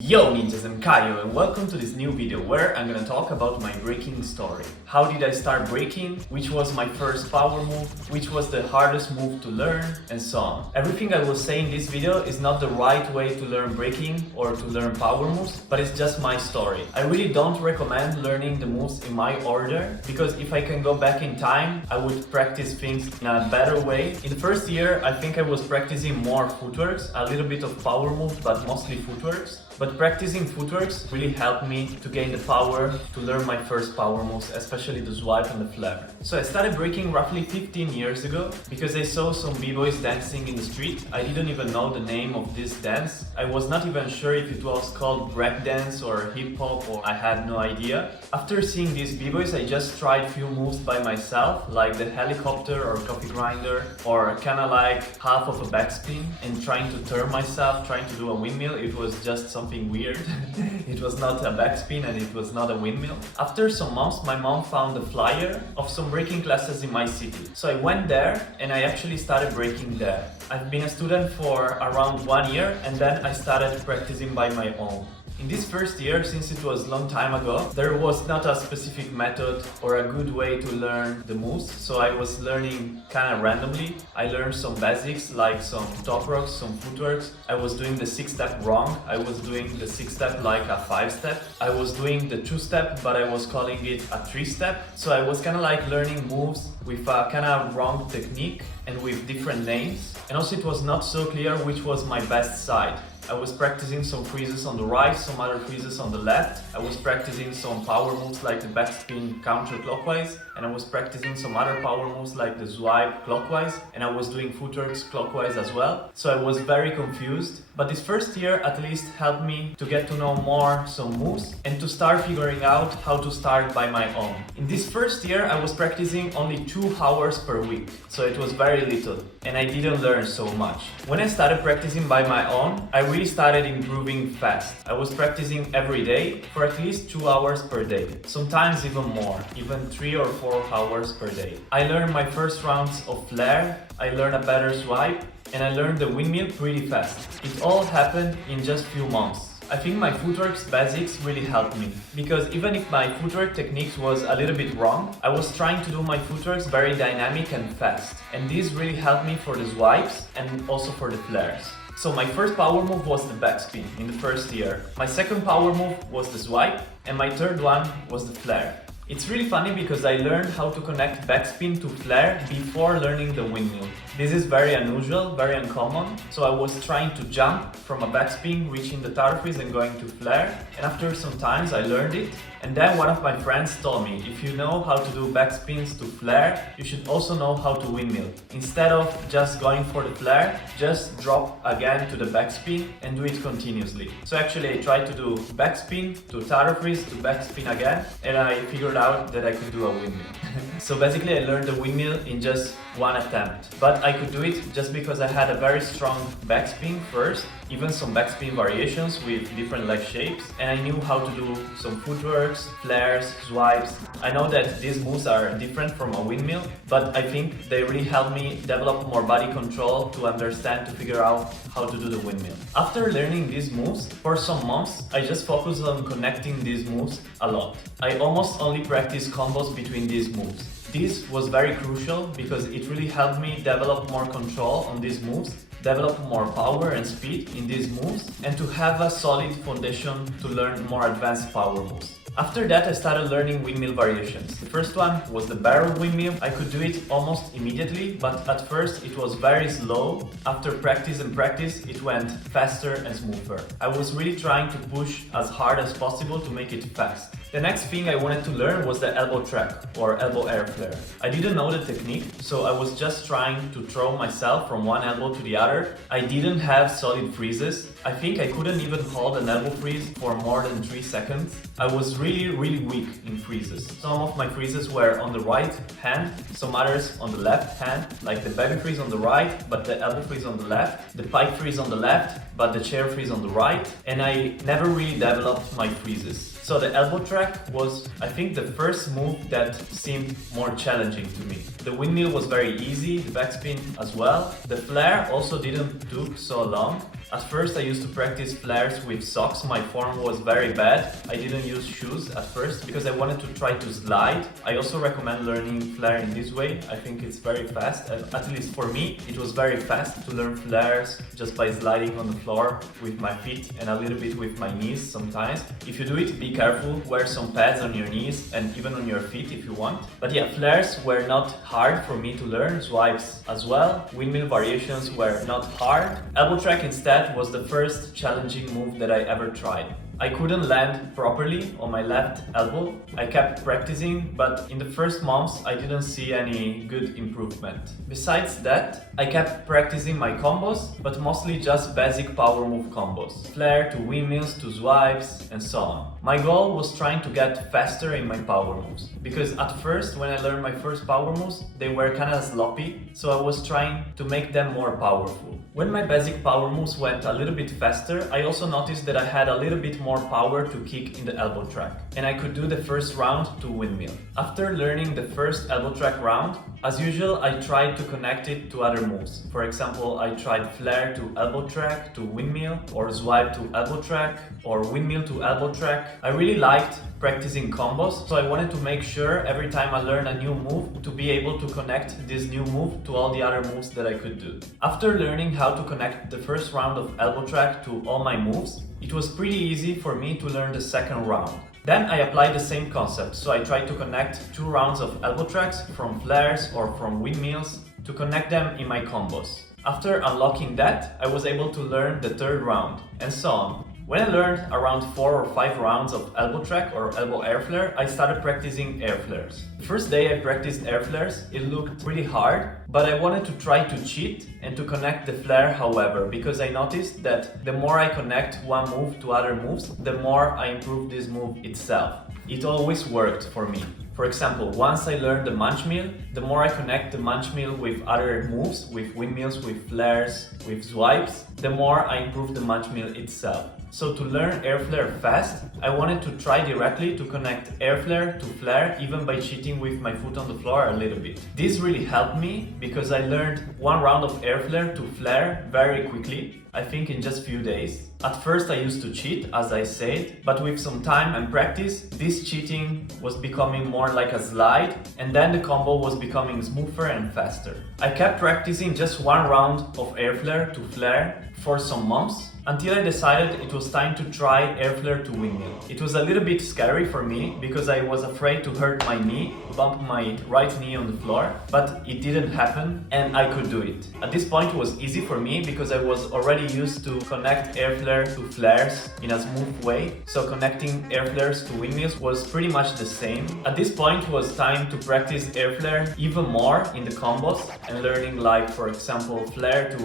Yo ninjas, I'm Kaio and welcome to this new video where I'm gonna talk about my breaking story. How did I start breaking, which was my first power move, which was the hardest move to learn, and so on. Everything I will say in this video is not the right way to learn breaking or to learn power moves, but it's just my story. I really don't recommend learning the moves in my order, because if I can go back in time, I would practice things in a better way. In the first year, I think I was practicing more footworks, a little bit of power moves, but mostly footworks. But practicing footworks really helped me to gain the power to learn my first power moves, especially the swipe and the flare. So I started breaking roughly 15 years ago because I saw some b-boys dancing in the street. I didn't even know the name of this dance. I was not even sure if it was called breakdance or hip-hop, or I had no idea. After seeing these b-boys, I just tried few moves by myself, like the helicopter or coffee grinder, or kinda like half of a backspin, and trying to turn myself, trying to do a windmill. It was just something weird. It was not a backspin and it was not a windmill. After some months, my mom found a flyer of some breaking classes in my city. So I went there and I actually started breaking there. I've been a student for around 1 year and then I started practicing by my own. In this first year, since it was a long time ago, there was not a specific method or a good way to learn the moves, so I was learning kind of randomly. I learned some basics like some top rocks, some footworks. I was doing the 6-step wrong. I was doing the 6-step like a 5-step. I was doing the 2-step, but I was calling it a 3-step. So I was kind of like learning moves with a kind of wrong technique and with different names. And also it was not so clear which was my best side. I was practicing some freezes on the right, some other freezes on the left. I was practicing some power moves like the backspin counterclockwise, and I was practicing some other power moves like the swipe clockwise, and I was doing footworks clockwise as well. So I was very confused, but this first year at least helped me to get to know more some moves and to start figuring out how to start by my own. In this first year I was practicing only 2 hours per week, so it was very little, and I didn't learn so much. When I started practicing by my own, I really started improving fast. I was practicing every day for at least 2 hours per day, sometimes even more, even 3 or 4 hours per day. I learned my first rounds of flare, I learned a better swipe, and I learned the windmill pretty fast. It all happened in just few months. I think my footwork's basics really helped me, because even if my footwork techniques was a little bit wrong, I was trying to do my footworks very dynamic and fast, and this really helped me for the swipes and also for the flares. So my first power move was the backspin in the first year. My second power move was the swipe, and my third one was the flare. It's really funny because I learned how to connect backspin to flare before learning the windmill. This is very unusual, very uncommon, so I was trying to jump from a backspin, reaching the tower freeze and going to flare, and after some times I learned it, and then one of my friends told me, if you know how to do backspins to flare, you should also know how to windmill. Instead of just going for the flare, just drop again to the backspin and do it continuously. So actually I tried to do backspin to tower freeze to backspin again, and I figured out that I could do a windmill. So basically I learned the windmill in just one attempt, but I could do it just because I had a very strong backspin first, even some backspin variations with different leg shapes, and I knew how to do some footworks, flares, swipes. I know that these moves are different from a windmill, but I think they really helped me develop more body control to understand, to figure out how to do the windmill. After learning these moves, for some months, I just focused on connecting these moves a lot. I almost only practiced combos between these moves. This was very crucial because it really helped me develop more control on these moves, develop more power and speed in these moves, and to have a solid foundation to learn more advanced power moves. After that, I started learning windmill variations. The first one was the barrel windmill. I could do it almost immediately, but at first it was very slow. After practice and practice, it went faster and smoother. I was really trying to push as hard as possible to make it fast. The next thing I wanted to learn was the elbow track, or elbow air flare. I didn't know the technique, so I was just trying to throw myself from one elbow to the other. I didn't have solid freezes. I think I couldn't even hold an elbow freeze for more than 3 seconds. I was really weak in freezes. Some of my freezes were on the right hand, some others on the left hand, like the baby freeze on the right, but the elbow freeze on the left, the pike freeze on the left, but the chair freeze on the right, and I never really developed my freezes. So the elbow track was, I think, the first move that seemed more challenging to me. The windmill was very easy, the backspin as well. The flare also didn't took so long. At first I used to practice flares with socks. My form was very bad. I didn't use shoes at first because I wanted to try to slide. I also recommend learning flare in this way. I think it's very fast. At least for me, it was very fast to learn flares just by sliding on the floor with my feet and a little bit with my knees sometimes. If you do it, be careful. Wear some pads on your knees and even on your feet if you want. But yeah, flares were not hard for me to learn. Swipes as well. Windmill variations were not hard. Elbow track instead was the first challenging move that I ever tried. I couldn't land properly on my left elbow. I kept practicing, but in the first months I didn't see any good improvement. Besides that, I kept practicing my combos, but mostly just basic power move combos. Flare to windmills to swipes and so on. My goal was trying to get faster in my power moves, because at first when I learned my first power moves, they were kinda sloppy, so I was trying to make them more powerful. When my basic power moves went a little bit faster, I also noticed that I had a little bit more power to kick in the elbow track, and I could do the first round to windmill. After learning the first elbow track round, as usual, I tried to connect it to other moves. For example, I tried flare to elbow track to windmill, or swipe to elbow track, or windmill to elbow track. I really liked practicing combos, so I wanted to make sure every time I learn a new move to be able to connect this new move to all the other moves that I could do. After learning how to connect the first round of elbow track to all my moves, it was pretty easy for me to learn the second round. Then I applied the same concept, so I tried to connect 2 rounds of elbow tracks from flares or from windmills to connect them in my combos. After unlocking that, I was able to learn the third round, and so on. When I learned around 4 or 5 rounds of elbow track or elbow air flare, I started practicing air flares. The first day I practiced air flares, it looked pretty hard, but I wanted to try to cheat and to connect the flare however, because I noticed that the more I connect one move to other moves, the more I improve this move itself. It always worked for me. For example, once I learned the munch mill, the more I connect the munch mill with other moves, with windmills, with flares, with swipes, the more I improve the munch mill itself. So to learn air flare fast, I wanted to try directly to connect air flare to flare even by cheating with my foot on the floor a little bit. This really helped me because I learned 1 round of air flare to flare very quickly, I think in just few days. At first I used to cheat, as I said, but with some time and practice, this cheating was becoming more like a slide, and then the combo was becoming smoother and faster. I kept practicing just 1 round of air flare to flare for some months, until I decided it was time to try air flare to windmill. It was a little bit scary for me because I was afraid to hurt my knee, bump my right knee on the floor, but it didn't happen and I could do it. At this point it was easy for me because I was already used to connect air flare to flares in a smooth way, so connecting air flares to windmills was pretty much the same. At this point it was time to practice air flare even more in the combos and learning, like for example flare to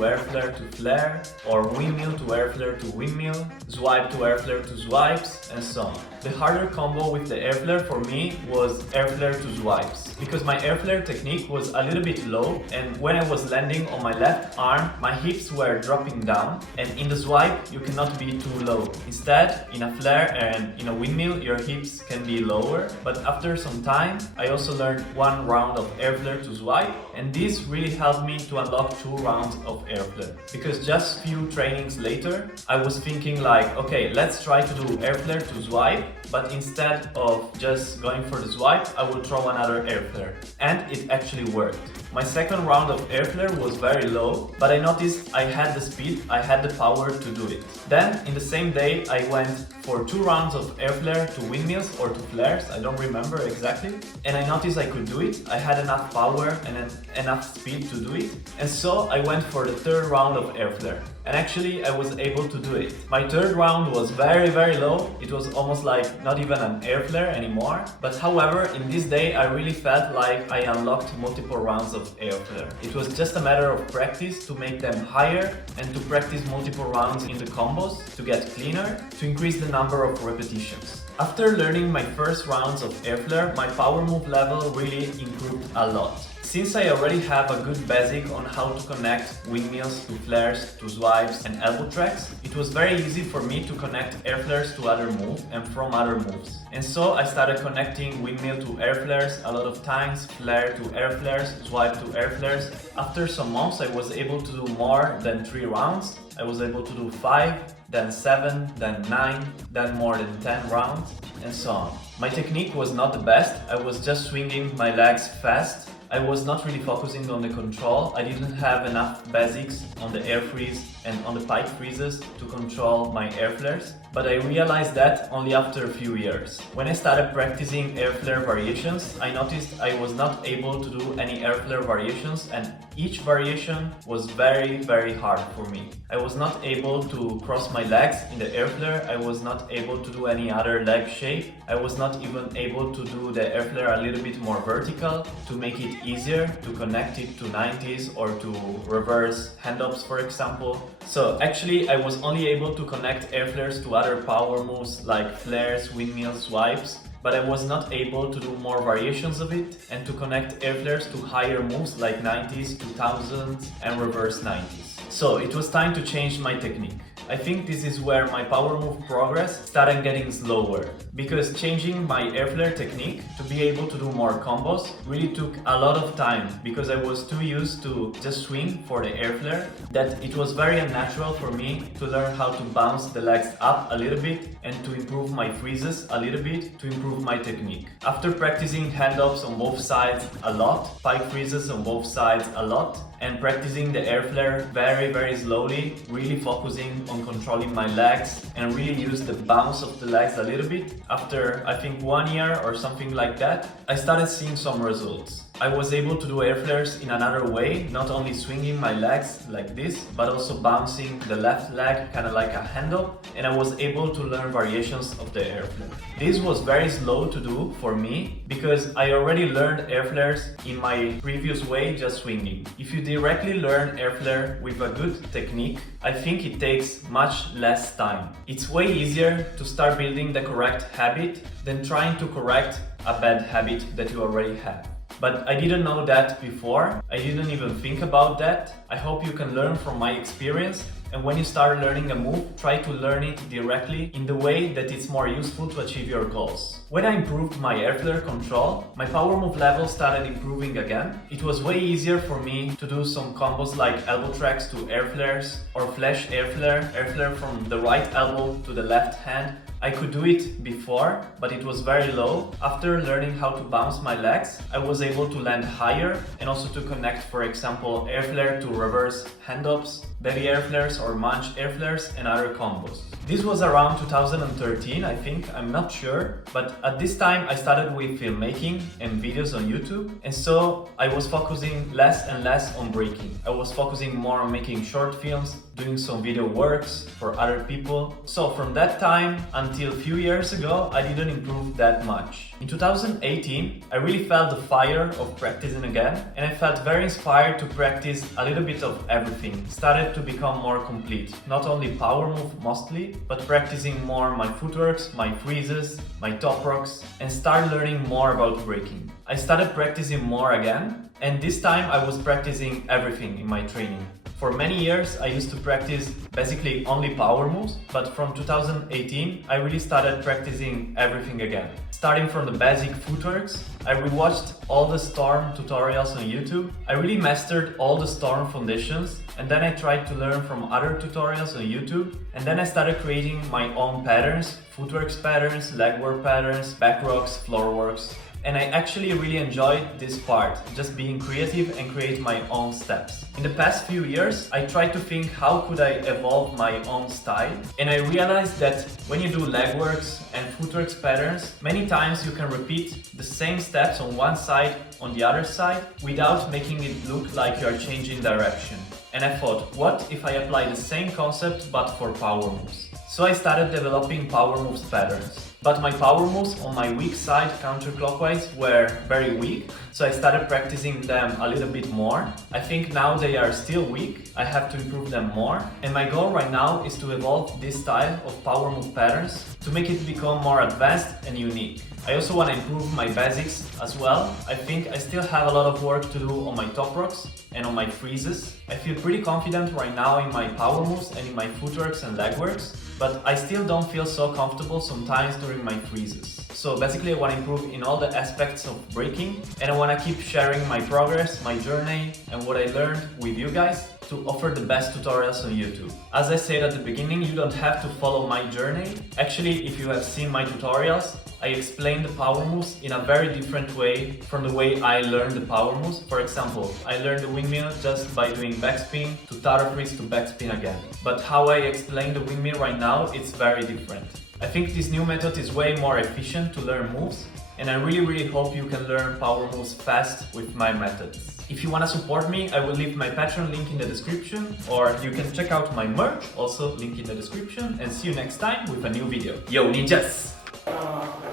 flare, or windmill to air flare to windmill, swipe to air flare to swipes, and so on. The harder combo with the air flare for me was air flare to swipes, because my Airflare technique was a little bit low, and when I was landing on my left arm, my hips were dropping down, and in the swipe you cannot be too low. Instead, in a flare and in a windmill, your hips can be lower, but after some time, I also learned 1 round of air flare to swipe, and this really helped me to unlock 2 rounds of air flare, because just few trainings later, I was thinking like, okay, let's try to do air flare to swipe, but instead of just going for the swipe, I will throw another air flare. And it actually worked. My second round of air flare was very low, but I noticed I had the speed, I had the power to do it. Then, in the same day, I went for 2 rounds of air flare to windmills or to flares, I don't remember exactly. And I noticed I could do it, I had enough power and enough speed to do it. And so I went for the 3rd round of air flare. And actually, I was able to do it. My 3rd round was very, very low. It was almost like not even an air flare anymore. But however, in this day, I really felt like I unlocked multiple rounds of air flare. It was just a matter of practice to make them higher and to practice multiple rounds in the combos to get cleaner, to increase the number of repetitions. After learning my first rounds of air flare, my power move level really improved a lot. Since I already have a good basic on how to connect windmills to flares, to swipes and elbow tracks, it was very easy for me to connect air flares to other moves and from other moves. And so I started connecting windmill to air flares a lot of times, flare to air flares, swipe to air flares. After some months I was able to do more than 3 rounds. I was able to do 5, then 7, then 9, then more than 10 rounds, and so on. My technique was not the best. I was just swinging my legs fast. I was not really focusing on the control. I didn't have enough basics on the air freeze and on the pipe freezes to control my air flares. But I realized that only after a few years. When I started practicing air flare variations, I noticed I was not able to do any air flare variations, and each variation was very hard for me. I was not able to cross my legs in the air flare. I was not able to do any other leg shape. I was not even able to do the air flare a little bit more vertical to make it easier to connect it to 90s or to reverse hand-ups, for example. So actually I was only able to connect air flares to other power moves like flares, windmills, swipes, but I was not able to do more variations of it and to connect air flares to higher moves like 90s, 2000s and reverse 90s. So it was time to change my technique. I think this is where my power move progress started getting slower, because changing my airflare technique to be able to do more combos really took a lot of time, because I was too used to just swing for the airflare that it was very unnatural for me to learn how to bounce the legs up a little bit and to improve my freezes a little bit to improve my technique. After practicing hand-ups on both sides a lot, pike freezes on both sides a lot, and practicing the airflare very slowly, really focusing on controlling my legs and really use the bounce of the legs a little bit. After I think 1 year or something like that, I started seeing some results. I was able to do air flares in another way, not only swinging my legs like this, but also bouncing the left leg kind of like a hand-up, and I was able to learn variations of the air flare. This was very slow to do for me because I already learned air flares in my previous way, just swinging. If you directly learn air flare with a good technique, I think it takes much less time. It's way easier to start building the correct habit than trying to correct a bad habit that you already have. But I didn't know that before. I didn't even think about that. I hope you can learn from my experience, and when you start learning a move, try to learn it directly in the way that it's more useful to achieve your goals. When I improved my airflare control, my power move level started improving again. It was way easier for me to do some combos like elbow tracks to air flares or flash airflare from the right elbow to the left hand. I could do it before, but it was very low. After learning how to bounce my legs, I was able to land higher and also to connect, for example, airflare to reverse hand-ups, belly airflares or munch airflares and other combos. This was around 2013, I think, I'm not sure, but at this time I started with filmmaking and videos on YouTube, and so I was focusing less and less on breaking. I was focusing more on making short films, doing some video works for other people. So from that time until a few years ago, I didn't improve that much. In 2018, I really felt the fire of practicing again, and I felt very inspired to practice a little bit of everything. Started to become more complete, not only power move mostly, but practicing more my footworks, my freezes, my top rocks, and start learning more about breaking. I started practicing more again, and this time I was practicing everything in my training. For many years I used to practice basically only power moves, but from 2018 I really started practicing everything again. Starting from the basic footworks, I rewatched all the storm tutorials on YouTube. I really mastered all the storm foundations, and then I tried to learn from other tutorials on YouTube, and then I started creating my own patterns, footworks patterns, legwork patterns, back rocks, floor works. And I actually really enjoyed this part, just being creative and create my own steps. In the past few years, I tried to think how could I evolve my own style, and I realized that when you do legworks and footworks patterns, many times you can repeat the same steps on one side, on the other side, without making it look like you are changing direction. And I thought, what if I apply the same concept but for power moves? So I started developing power moves patterns. But my power moves on my weak side counterclockwise were very weak, so I started practicing them a little bit more. I think now they are still weak, I have to improve them more, and my goal right now is to evolve this style of power move patterns to make it become more advanced and unique. I also want to improve my basics as well. I think I still have a lot of work to do on my top rocks and on my freezes. I feel pretty confident right now in my power moves and in my footworks and leg works, but I still don't feel so comfortable sometimes during my freezes. So basically I want to improve in all the aspects of breaking, and I want to keep sharing my progress, my journey, and what I learned with you guys to offer the best tutorials on YouTube. As I said at the beginning, you don't have to follow my journey. Actually, if you have seen my tutorials, I explain the power moves in a very different way from the way I learned the power moves. For example, I learned the windmill just by doing backspin to tower freeze to backspin again. But how I explain the windmill right now, it's very different. I think this new method is way more efficient to learn moves, and I really hope you can learn power moves fast with my methods. If you want to support me, I will leave my Patreon link in the description, or you can check out my merch, also link in the description, and see you next time with a new video. Yo ninjas!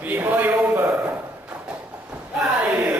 B-boy over! Kaio!